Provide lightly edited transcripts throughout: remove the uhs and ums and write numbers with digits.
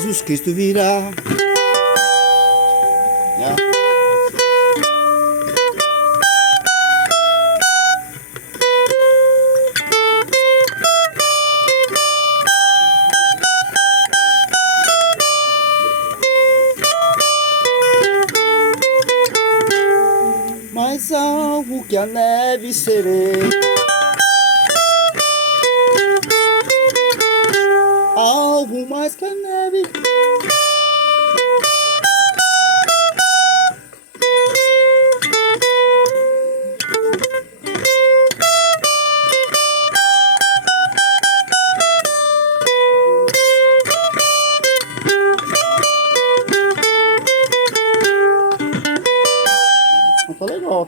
Jesus Cristo virá. Né? Mais algo que a neve serei, algo mais que a neve. Tá legal.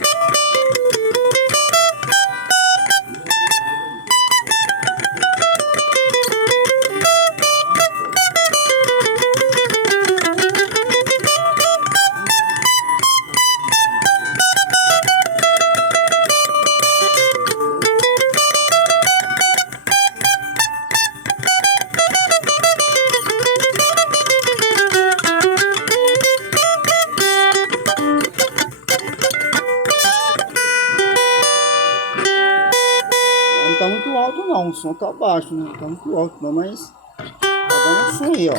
Não tá muito alto não, o som tá baixo, né? Não tá muito alto não, mas tá dando um som aí, ó.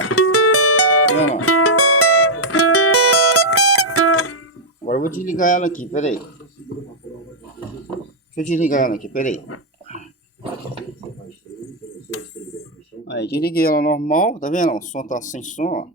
Tá vendo, ó? Agora eu vou desligar ela aqui, peraí. Deixa eu desligar ela aqui, peraí. Aí, desliguei ela normal, tá vendo? O som tá sem som, ó.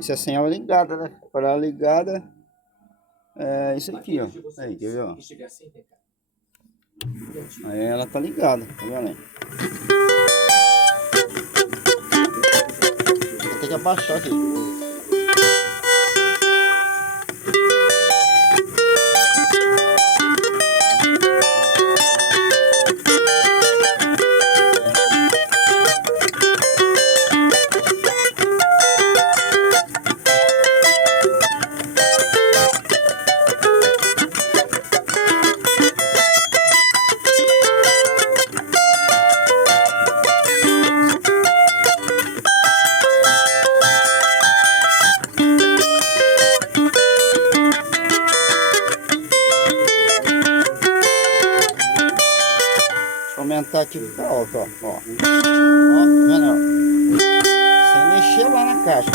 Isso é sem ela ligada, né? Para ela ligada é isso aqui, ó. Aí, quer ver, ó? Aí ela tá ligada, tá vendo aí? Vou ter que abaixar aqui. Aumentar aqui fica alto, ó. Ó, tá vendo, ó? Sem mexer lá na caixa.